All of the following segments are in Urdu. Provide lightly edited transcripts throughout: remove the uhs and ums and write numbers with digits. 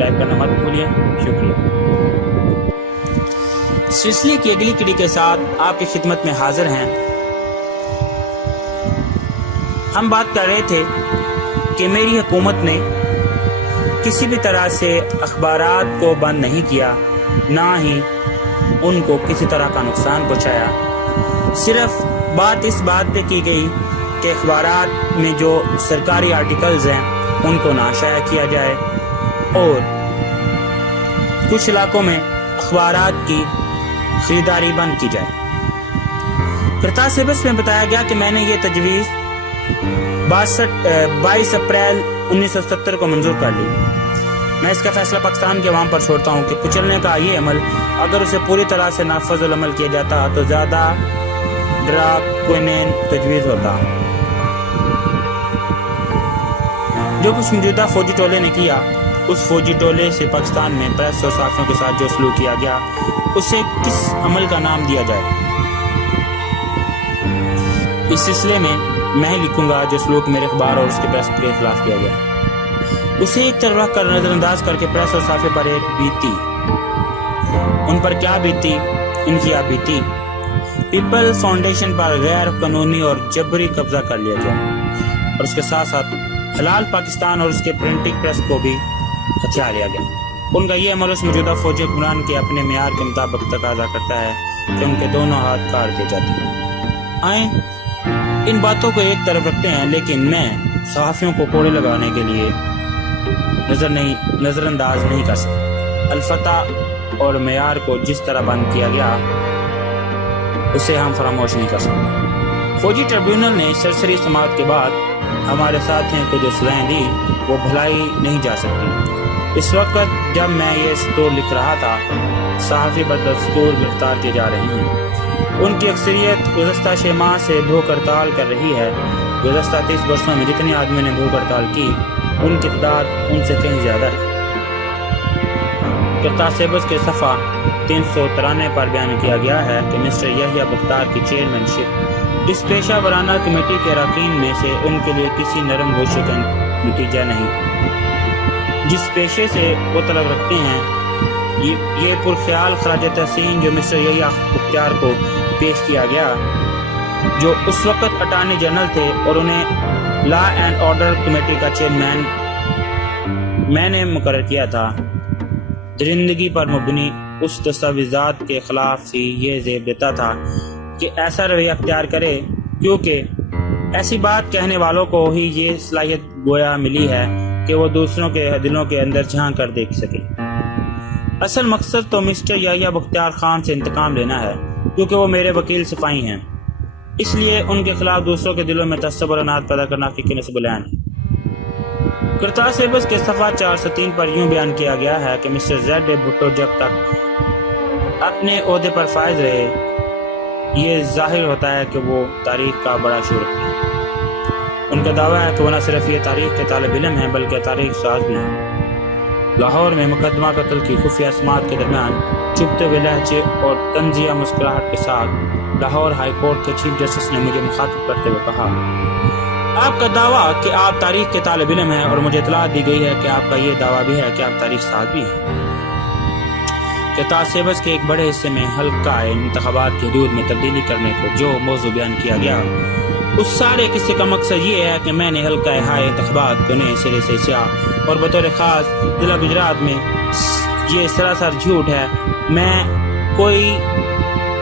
سبسکرائب کرنا مت بھولیے. شکریہ. سلسلے کی اگلی کڑی کے ساتھ آپ کی خدمت میں حاضر ہیں. ہم بات کر رہے تھے کہ میری حکومت نے کسی بھی طرح سے اخبارات کو بند نہیں کیا، نہ ہی ان کو کسی طرح کا نقصان پہنچایا. صرف بات اس بات پہ کی گئی کہ اخبارات میں جو سرکاری آرٹیکلز ہیں ان کو نہ شائع کیا جائے، اور کچھ علاقوں میں اخبارات کی خریداری بند کی جائے. کرتاس سیبس میں بتایا گیا کہ میں نے یہ تجویز 22 اپریل 1970 کو منظور کر لی. میں اس کا فیصلہ پاکستان کے عوام پر چھوڑتا ہوں کہ کچلنے کا یہ عمل اگر اسے پوری طرح سے نافذ العمل کیا جاتا تو زیادہ ڈراکونین تجویز ہوتا. جو کچھ موجودہ فوجی ٹولے نے کیا، اس فوجی ٹولے سے پاکستان میں پریس اور صحافیوں کے ساتھ جو سلوک کیا گیا اسے کس عمل کا نام دیا جائے؟ اس سلسلے میں میں لکھوں گا جو سلوک میرے اخبار اور اس کے پریس کے خلاف کیا گیا. اسے ایک طرف رکھ کر نظر انداز کر کے پریس اور صحافی پر ایک بیتی. ان پر کیا بیتی؟ ان کی آپ بیتی. پیپل فاؤنڈیشن پر غیر قانونی اور جبری قبضہ کر لیا گیا، اور اس کے ساتھ ساتھ حلال پاکستان اور اس کے پرنٹنگ پریس کو بھی ہتھیار لیا گیا. ان کا یہ عمل اس موجودہ فوجی حکمران کے اپنے معیار کے مطابق تقاضا کرتا ہے کہ ان کے دونوں ہاتھ کاٹ دیے جاتے ہیں. آئیں ان باتوں کو ایک طرف رکھتے ہیں، لیکن میں صحافیوں کو کوڑے لگانے کے لیے نظر انداز نہیں کر سکتا. الفتح اور معیار کو جس طرح بند کیا گیا اسے ہم فراموش نہیں کر سکتے. فوجی ٹریبیونل نے سرسری سماعت کے بعد ہمارے ساتھیوں کو جو سزائیں دی وہ بھلائی نہیں جا سکتی. اس وقت جب میں یہ سطور لکھ رہا تھا، صحافی بدستور گرفتار کیے جا رہے ہیں. ان کی اکثریت گزشتہ 6 ماہ سے بھوک ہڑتال کر رہی ہے. گزشتہ 30 برسوں میں جتنے آدمی نے بھوک ہڑتال کی ان کی تعداد ان سے کہیں زیادہ ہے. کرتاس سیبس کے صفحہ 393 پر بیان کیا گیا ہے کہ مسٹر یحییٰ بختار کی چیئرمین شپ اس پیشہ ورانہ کمیٹی کے اراکین میں سے ان کے لیے کسی نرم گوشے کا نتیجہ نہیں. جس پیشے سے وہ طلب رکھتے ہیں، یہ پرخیال خراج تحسین جو مسٹر یحییٰ بختار کو پیش کیا گیا، جو اس وقت اٹارنی جنرل تھے اور انہیں لا اینڈ آرڈر کمیٹی کا چیئرمین میں نے مقرر کیا تھا، درندگی پر مبنی اس دستاویزات کے خلاف ہی یہ زیب دیتا تھا کہ ایسا رویہ اختیار کرے، کیونکہ ایسی بات کہنے والوں کو ہی یہ صلاحیت گویا ملی ہے کہ وہ دوسروں کے دلوں کے اندر جھانک کر دیکھ سکے. اصل مقصد تو مسٹر یحییٰ بختار خان سے انتقام لینا ہے، کیونکہ وہ میرے وکیل صفائی ہیں. اس لیے ان کے خلاف دوسروں کے دلوں میں تعصب اور عناد پیدا کرنا حقیقی نصب العین ہے. کرتاس سیبس کے صفحہ 403 پر یوں بیان کیا گیا ہے کہ مسٹر زیڈ اے بھٹو جب تک اپنے عہدے پر فائز رہے، یہ ظاہر ہوتا ہے کہ وہ تاریخ کا بڑا شعور رکھتے ہیں. ان کا دعویٰ ہے کہ وہ نہ صرف یہ تاریخ کے طالب علم ہیں بلکہ تاریخ ساز بھی ہیں. لاہور میں مقدمہ قتل کی خفیہ سماعت کے درمیان چبھتے ہوئے لہجے اور طنزیہ مسکراہٹ کے ساتھ لاہور ہائی کورٹ کے چیف جسٹس نے مجھے مخاطب کرتے ہوئے کہا، آپ کا دعویٰ کہ آپ تاریخ کے طالب علم ہیں، اور مجھے اطلاع دی گئی ہے کہ آپ کا یہ دعویٰ بھی ہے کہ آپ تاریخ ساز بھی ہیں. کرتاس سیبس کے ایک بڑے حصے میں حلقہ انتخابات کی حدود میں تبدیلی کرنے کو جو موضوع بیان کیا گیا، اس سارے قصے کا مقصد یہ ہے کہ میں نے حلقہ ہائے انتخابات کو نئے سرے سے سیاہ اور بطور خاص ضلع گجرات میں یہ سراسر جھوٹ ہے. میں کوئی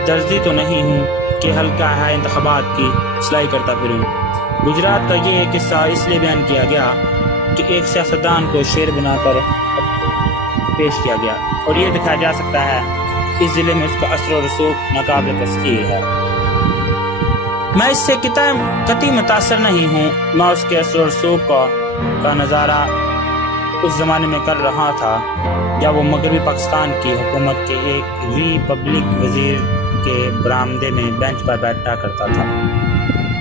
درزی تو نہیں ہوں کہ حلقہ ہائے انتخابات کی سلائی کرتا پھروں. گجرات کا یہ قصہ اس لیے بیان کیا گیا کہ ایک سیاستدان کو شیر بنا کر پیش کیا گیا، اور یہ دکھایا جا سکتا ہے اس ضلع میں اس کا اثر و رسوخ ناقابل تسخیر ہے. میں اس سے قطعی متاثر نہیں ہوں. میں اس کے اثر و رسوخ کا نظارہ اس زمانے میں کر رہا تھا جب وہ مغربی پاکستان کی حکومت کے ایک ریپبلک وزیر کے برآمدے میں بینچ پر بیٹھا کرتا تھا.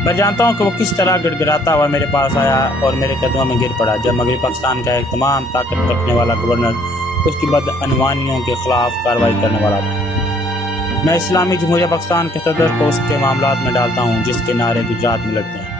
میں جانتا ہوں کہ وہ کس طرح گڑ گڑاتا ہوا میرے پاس آیا اور میرے قدموں میں گر پڑا جب مغربی پاکستان کا ایک تمام طاقت رکھنے والا گورنر اس کی بدعنوانیوں کے خلاف کارروائی کرنے والا تھا. میں اسلامی جمہوریہ پاکستان کے صدر کو اس کے معاملات میں ڈالتا ہوں جس کے نعرے گجرات میں لگتے ہیں.